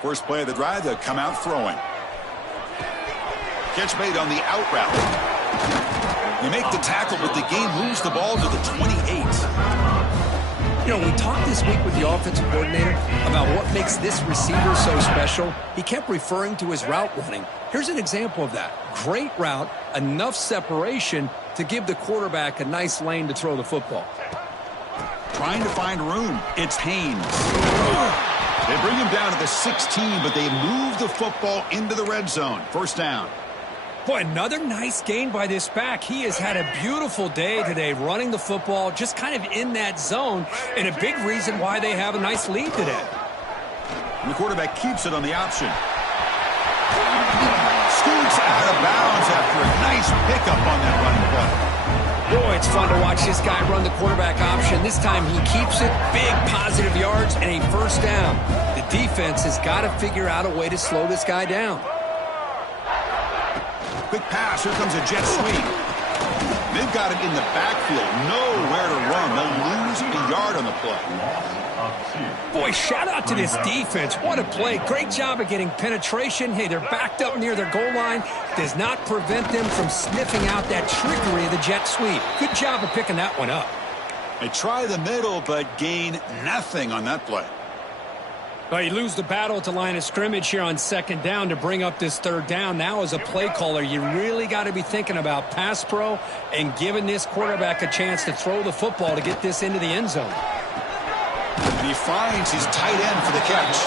First play of the drive, they'll come out throwing. Catch made on the out route. They make the tackle, but the game moves the ball to the 28. You know, we talked this week with the offensive coordinator about what makes this receiver so special. He kept referring to his route running. Here's an example of that. Great route, enough separation to give the quarterback a nice lane to throw the football. Trying to find room. It's Haynes. They bring him down to the 16, but they move the football into the red zone. First down. Boy, another nice gain by this back. He has had a beautiful day today running the football, just kind of in that zone, and a big reason why they have a nice lead today. And the quarterback keeps it on the option. Scoots out of bounds after a nice pickup on that running play. Boy, it's fun to watch this guy run the quarterback option. This time he keeps it, big positive yards, and a first down. The defense has got to figure out a way to slow this guy down. Quick pass. Here comes a jet sweep. They've got him in the backfield. Nowhere to run. They'll lose a yard on the play. Boy, shout out to this defense. What a play. Great job of getting penetration. Hey, they're backed up near their goal line. Does not prevent them from sniffing out that trickery of the jet sweep. Good job of picking that one up. They try the middle, but gain nothing on that play. Well, you lose the battle at the line of scrimmage here on second down to bring up this third down. Now, as a play caller, you really got to be thinking about pass pro and giving this quarterback a chance to throw the football to get this into the end zone. And he finds his tight end for the catch.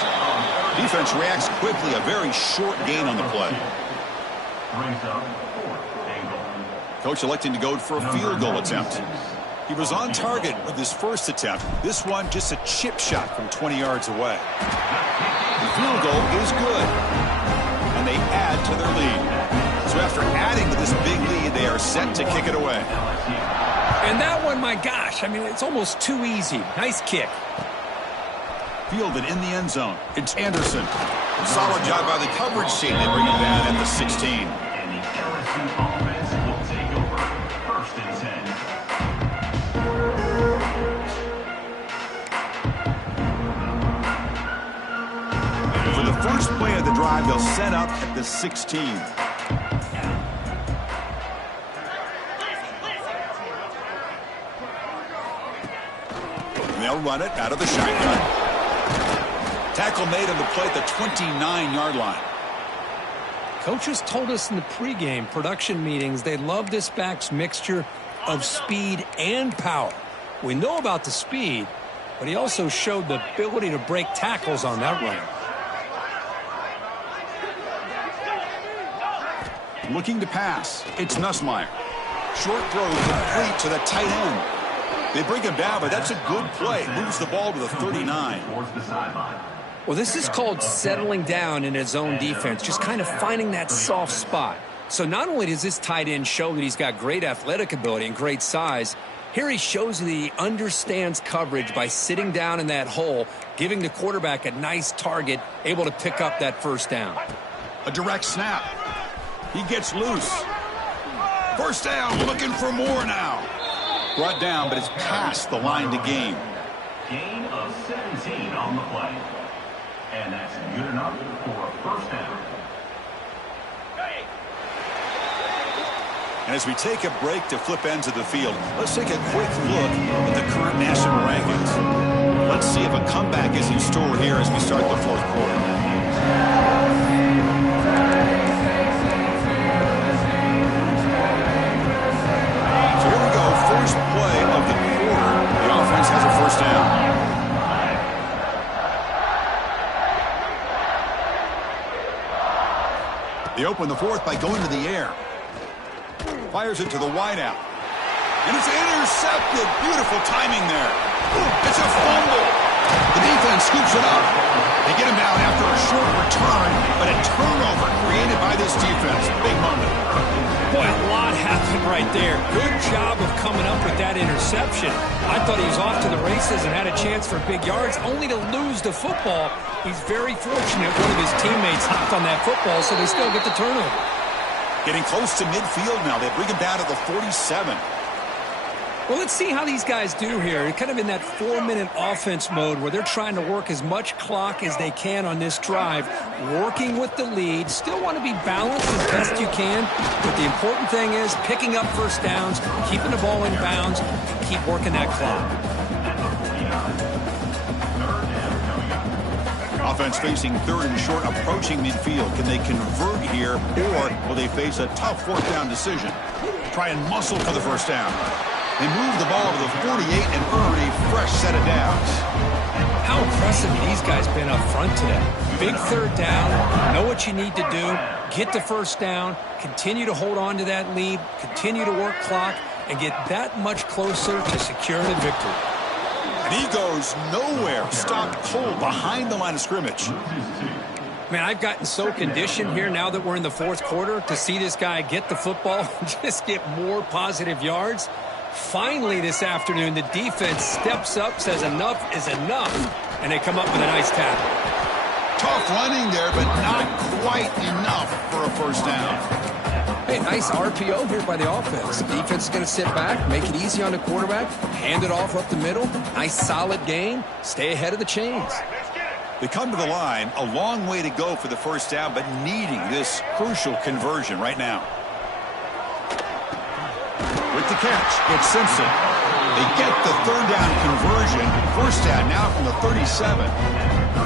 Defense reacts quickly. A very short gain on the play. Coach electing to go for a field goal attempt. He was on target with his first attempt. This one just a chip shot from 20 yards away. The field goal is good. And they add to their lead. So after adding to this big lead, they are set to kick it away. And that one, my gosh, I mean, it's almost too easy. Nice kick. Fielded in the end zone. It's Anderson. Solid job by the coverage team. They bring him down at the 16. And the LSU offense will take over. First and 10. For the first play of the drive, they'll set up at the 16. And they'll run it out of the shotgun. Tackle made on the play at the 29-yard line. Coaches told us in the pregame production meetings they love this back's mixture of speed and power. We know about the speed, but he also showed the ability to break tackles on that run. Looking to pass. It's Nussmeier. Short throw complete to the tight end. They bring him down, but that's a good play. Moves the ball to the 39. Well, this is called settling down in his own defense, just kind of finding that soft spot. So not only does this tight end show that he's got great athletic ability and great size, here he shows that he understands coverage by sitting down in that hole, giving the quarterback a nice target, able to pick up that first down. A direct snap. He gets loose. First down, looking for more now. Brought down, but it's past the line to gain. Gain of 17 on the play. And that's good enough for a first down. And as we take a break to flip ends of the field, let's take a quick look at the current national rankings. Let's see if a comeback is in store here as we start the fourth quarter. First play of the quarter. The offense has a first down. They open the fourth by going to the air. Fires it to the wideout. And it's intercepted. Beautiful timing there. It's a fumble. The defense scoops it up. They get him down after a short return, but a turnover created by this defense. Big moment. Boy, a lot happened right there. Good job of coming up with that interception. I thought he was off to the races and had a chance for big yards, only to lose the football. He's very fortunate one of his teammates hopped on that football, so they still get the turnover. Getting close to midfield now. They bring him down to the 47. Well, let's see how these guys do here. They're kind of in that 4-minute offense mode where they're trying to work as much clock as they can on this drive, working with the lead. Still want to be balanced as best you can, but the important thing is picking up first downs, keeping the ball in bounds, and keep working that clock. Offense facing third and short, approaching midfield. Can they convert here, or will they face a tough fourth down decision? Try and muscle for the first down. They move the ball to the 48 and earn a fresh set of downs. How impressive these guys been up front today. Big third down, know what you need to do, get the first down, continue to hold on to that lead, continue to work clock, and get that much closer to securing a victory. And he goes nowhere. Stopped cold behind the line of scrimmage. Man, I've gotten so conditioned here now that we're in the fourth quarter to see this guy get the football and just get more positive yards. Finally this afternoon, the defense steps up, says enough is enough, and they come up with a nice tackle. Tough running there, but not quite enough for a first down. Hey, nice RPO here by the offense. Defense is going to sit back, make it easy on the quarterback, hand it off up the middle. Nice solid gain. Stay ahead of the chains. They come to the line, a long way to go for the first down, but needing this crucial conversion right now. With the catch, it's Simpson. They get the third down conversion. First down now from the 37.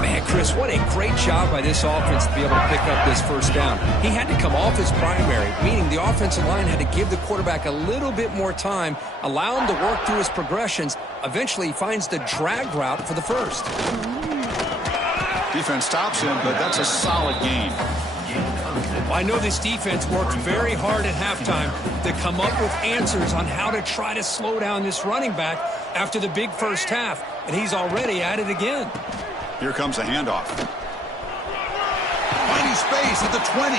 Man, Chris, what a great job by this offense to be able to pick up this first down. He had to come off his primary, meaning the offensive line had to give the quarterback a little bit more time, allow him to work through his progressions. Eventually, he finds the drag route for the first. Defense stops him, but that's a solid gain. Well, I know this defense worked very hard at halftime to come up with answers on how to try to slow down this running back after the big first half, and he's already at it again. Here comes a handoff. Finding space at the 20.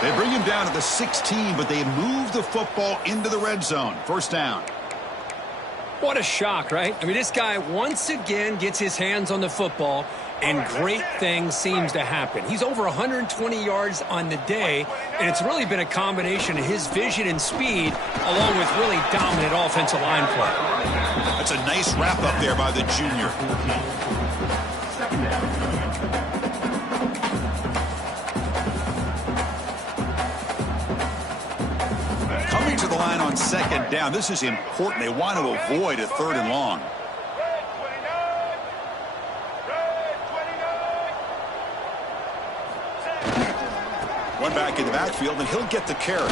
They bring him down to the 16, but they move the football into the red zone. First down. What a shock, right? I mean, this guy once again gets his hands on the football, and great things seems to happen. He's over 120 yards on the day, and it's really been a combination of his vision and speed, along with really dominant offensive line play. That's a nice wrap-up there by the junior. Coming to the line on second down, this is important. They want to avoid a third and long. One back in the backfield, and he'll get the carry.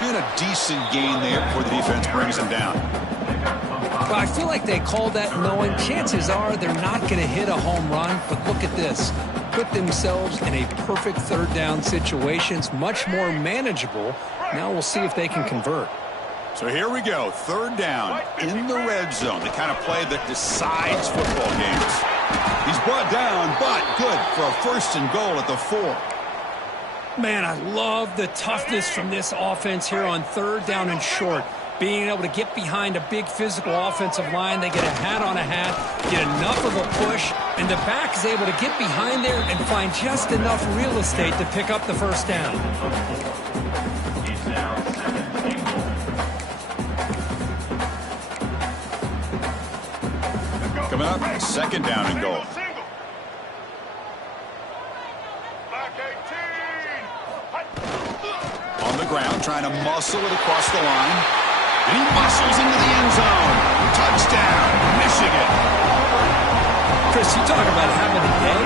And a decent gain there before the defense brings him down. Well, I feel like they called that knowing chances are they're not going to hit a home run, but look at this. Put themselves in a perfect third down situation. It's much more manageable. Now we'll see if they can convert. So here we go. Third down in the red zone. The kind of play that decides football games. He's brought down, but good for a first and goal at the 4. Man, I love the toughness from this offense here on third down and short. Being able to get behind a big physical offensive line. They get a hat on a hat, get enough of a push, and the back is able to get behind there and find just enough real estate to pick up the first down. Coming up, second down and goal. On the ground, trying to muscle it across the line. And he muscles into the end zone. Touchdown, Michigan. Chris, you talk about having a day.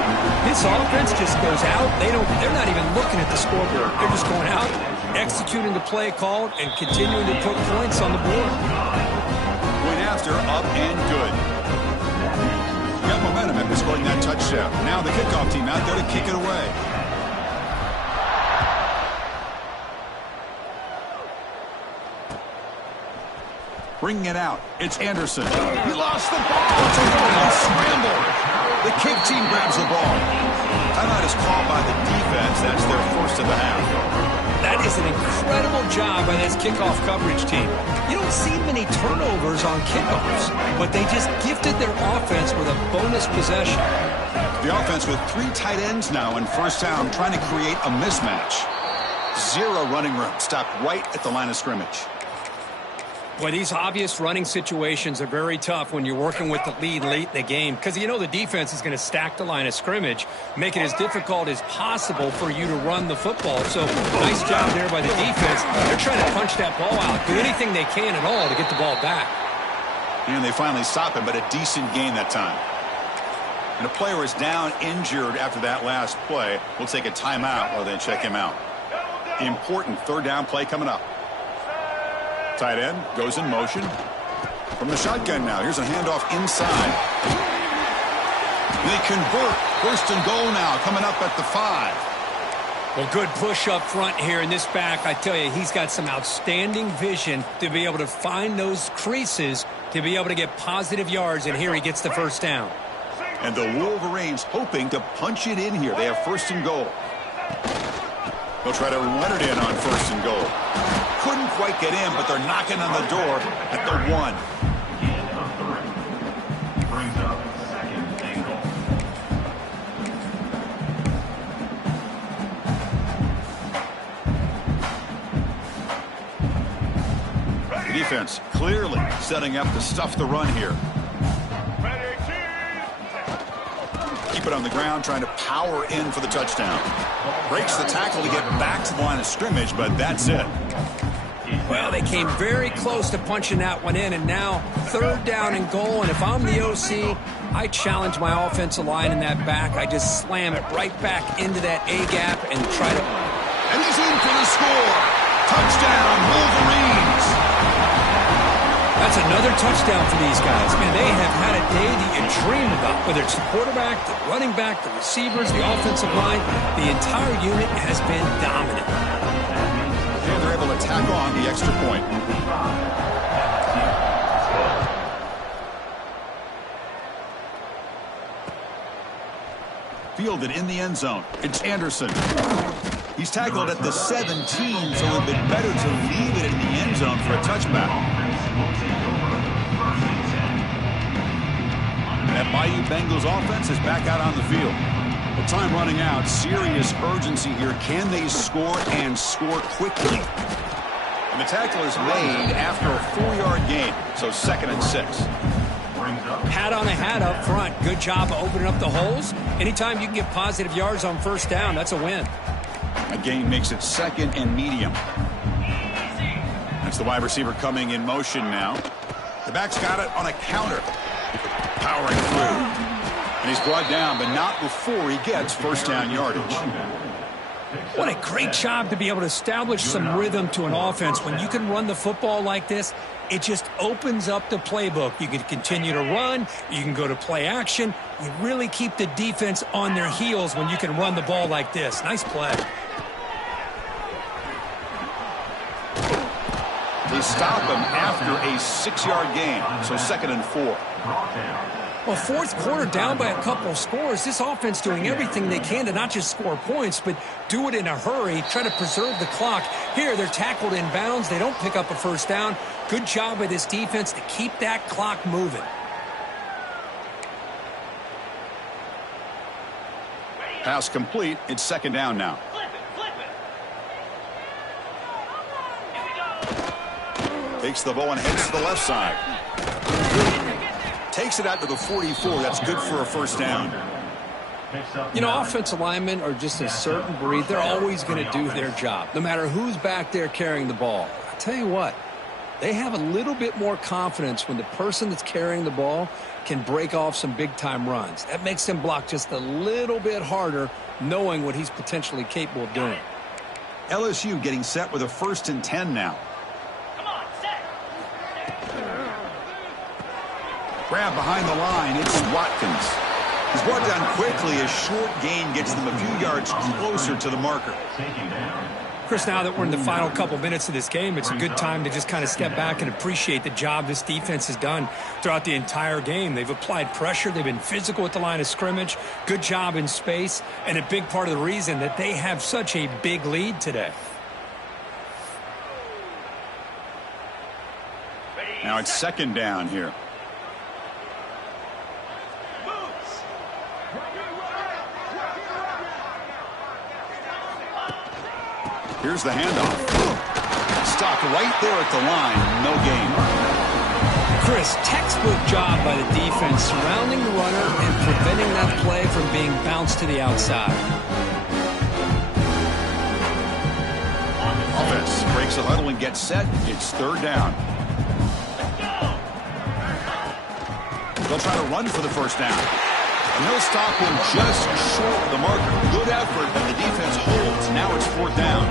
This offense just goes out. They're not even looking at the scoreboard. They're just going out, executing the play called, and continuing to put points on the board. Point after, up and good. Got momentum after scoring that touchdown. Now the kickoff team out there to kick it away. Bringing it out, it's Anderson. He lost the ball. It's a wild scramble. The kick team grabs the ball. Timeout is called by the defense. That's their first of the half. That is an incredible job by this kickoff coverage team. You don't see many turnovers on kickoffs, but they just gifted their offense with a bonus possession. The offense with 3 tight ends now in first down, trying to create a mismatch. 0 running room, stopped right at the line of scrimmage. Boy, these obvious running situations are very tough when you're working with the lead late in the game because you know the defense is going to stack the line of scrimmage, make it as difficult as possible for you to run the football. So nice job there by the defense. They're trying to punch that ball out, do anything they can at all to get the ball back. And they finally stop him, but a decent gain that time. And a player is down injured after that last play. We'll take a timeout while they check him out. Important third down play coming up. Tight end goes in motion. From the shotgun now. Here's a handoff inside. They convert. First and goal now, coming up at the 5. Well, good push up front here in this back. I tell you, he's got some outstanding vision to be able to find those creases to be able to get positive yards, and here he gets the first down. And the Wolverines hoping to punch it in here. They have first and goal. They'll try to run it in on first and goal. Couldn't quite get in, but they're knocking on the door at the 1. Brings up second and goal. The defense clearly setting up to stuff the run here. Keep it on the ground, trying to power in for the touchdown. Breaks the tackle to get back to the line of scrimmage, but that's it. Well, they came very close to punching that one in, and now third down and goal. And if I'm the OC, I challenge my offensive line in that back. I just slam it right back into that A-gap and try to... And he's in for the score. Touchdown, Wolverines. That's another touchdown for these guys. Man, they have had a day that you dream about. Whether it's the quarterback, the running back, the receivers, the offensive line, the entire unit has been dominant. And they're able to tack on the extra point. Fielded in the end zone. It's Anderson. He's tackled at the 17, so it would have been better to leave it in the end zone for a touchback. That Bayou Bengals offense is back out on the field. The time running out. Serious urgency here. Can they score and score quickly? And the tackle is made after a 4-yard gain, so 2nd and 6. Hat on a hat up front. Good job of opening up the holes. Anytime you can get positive yards on first down, that's a win. A gain makes it 2nd and medium. That's the wide receiver coming in motion now. The back's got it on a counter. Powering through. And he's brought down, but not before he gets first down yardage. What a great job to be able to establish some rhythm to an offense. When you can run the football like this, it just opens up the playbook. You can continue to run. You can go to play action. You really keep the defense on their heels when you can run the ball like this. Nice play. They stop him after a 6-yard gain, so 2nd and 4. Well, fourth quarter down by a couple of scores. This offense doing everything they can to not just score points, but do it in a hurry, try to preserve the clock. Here, they're tackled in bounds. They don't pick up a first down. Good job by this defense to keep that clock moving. Pass complete. It's 2nd down now. Takes the ball and heads to the left side. Takes it out to the 44. That's good for a first down. You know, offensive linemen are just a certain breed. They're always going to do their job, no matter who's back there carrying the ball. I tell you what, they have a little bit more confidence when the person that's carrying the ball can break off some big-time runs. That makes them block just a little bit harder, knowing what he's potentially capable of doing. LSU getting set with a 1st and 10 now. Grab behind the line. It's Watkins. He's brought down quickly. A short gain gets them a few yards closer to the marker. Chris, now that we're in the final couple minutes of this game, it's a good time to just kind of step back and appreciate the job this defense has done throughout the entire game. They've applied pressure. They've been physical at the line of scrimmage. Good job in space. And a big part of the reason that they have such a big lead today. Now it's 2nd down here. Here's the handoff. Stopped right there at the line. No gain. Chris, textbook job by the defense surrounding the runner and preventing that play from being bounced to the outside. Offense breaks the huddle and gets set. It's 3rd down. They'll try to run for the first down. And they'll stop him just short of the marker. Good effort, but the defense holds. Now it's 4th down.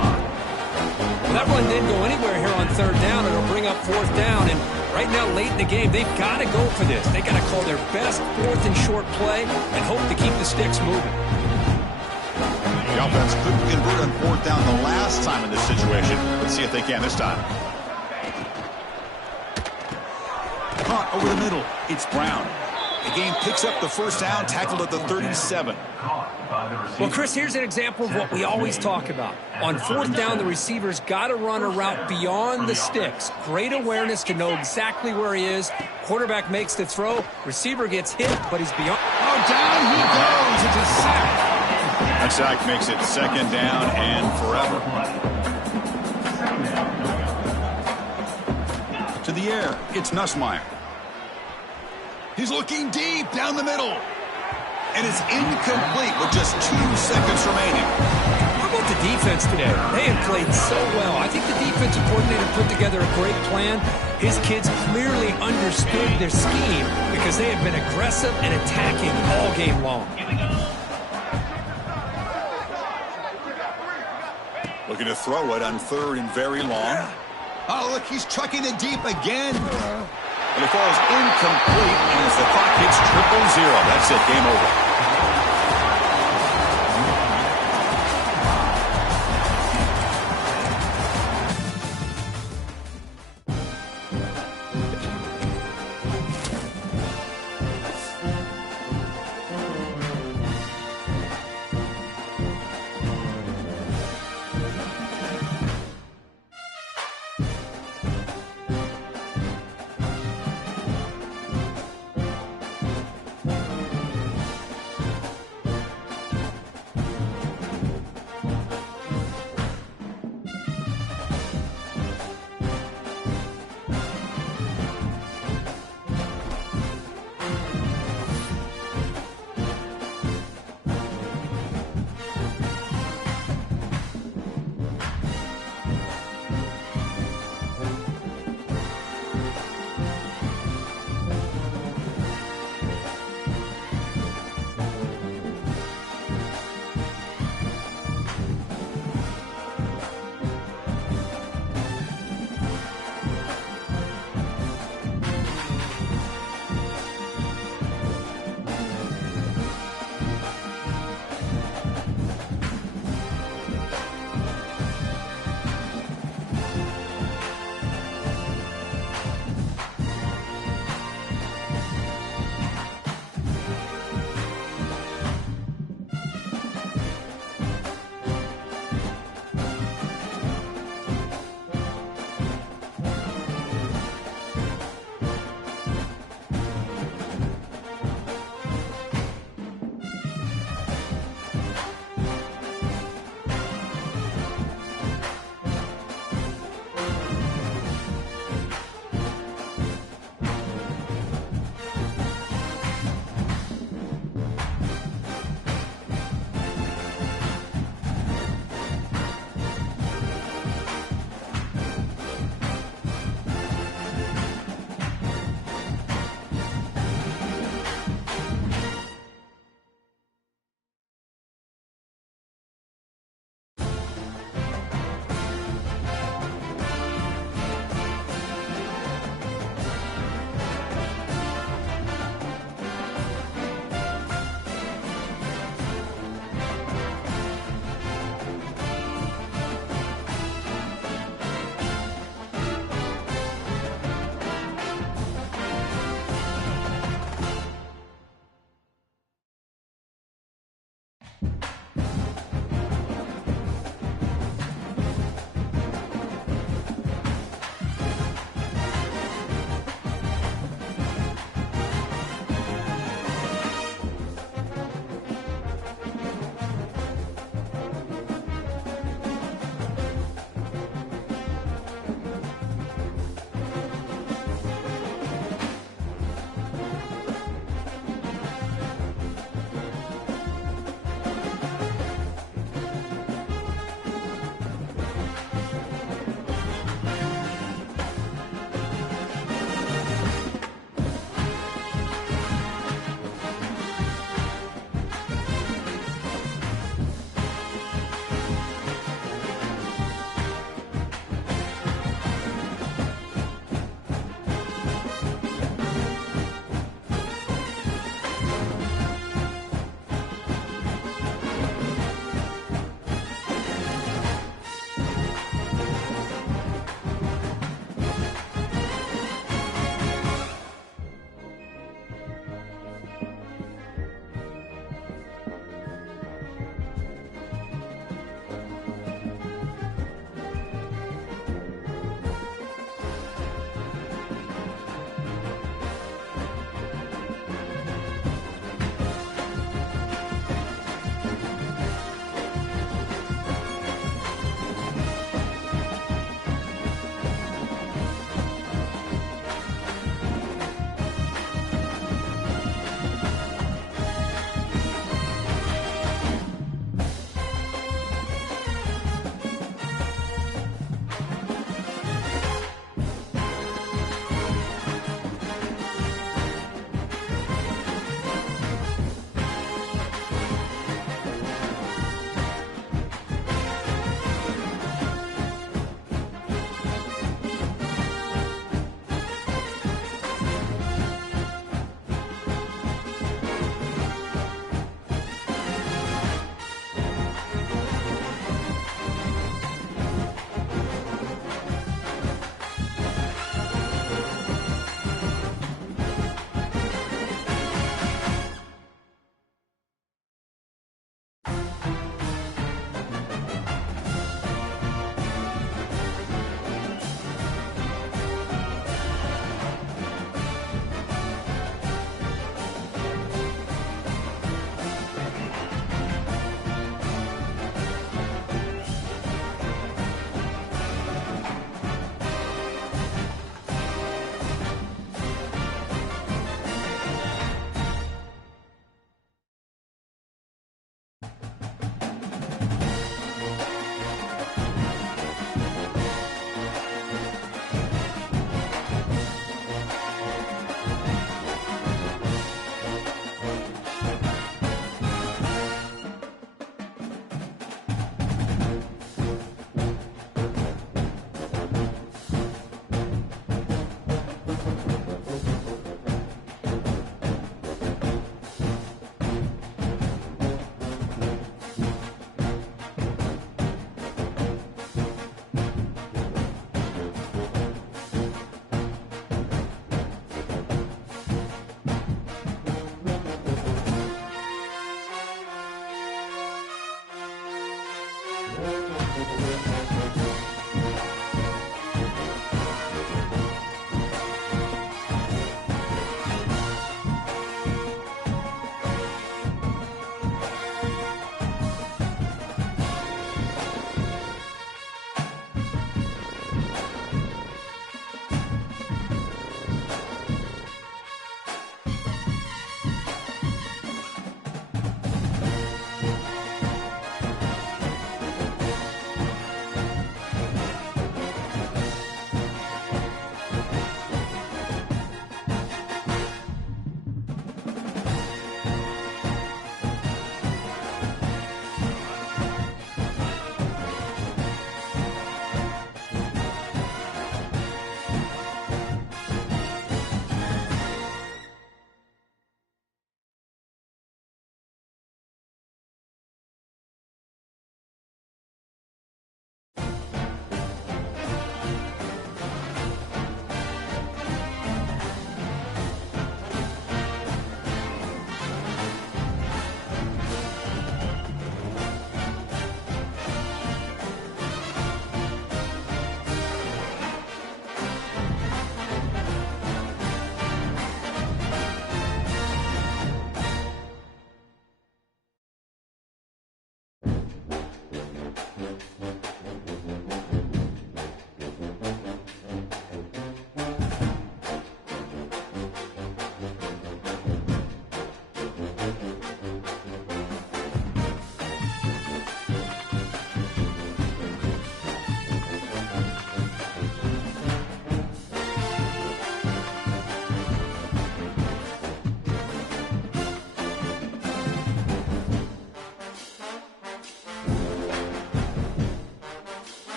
Well, that run didn't go anywhere here on 3rd down. It'll bring up 4th down, and right now, late in the game, they've got to go for this. They got to call their best 4th and short play and hope to keep the sticks moving. The offense couldn't convert on 4th down the last time in this situation. Let's see if they can this time. Caught over the middle. It's Brown. The game picks up the first down, tackled at the 37. Well, Chris, here's an example of what we always talk about. On 4th down, the receiver's got to run a route beyond the sticks. Great awareness to know exactly where he is. Quarterback makes the throw. Receiver gets hit, but he's beyond. Oh, down he goes. It's a sack. That sack makes it 2nd down and forever. To the air, it's Nussmeier. He's looking deep down the middle. And it's incomplete with just 2 seconds remaining. How about the defense today? They have played so well. I think the defensive coordinator put together a great plan. His kids clearly understood their scheme because they have been aggressive and attacking all game long. Looking to throw it on 3rd and very long. Oh, look, he's chucking it deep again. And it falls incomplete as the clock hits 0-0. That's it, game over.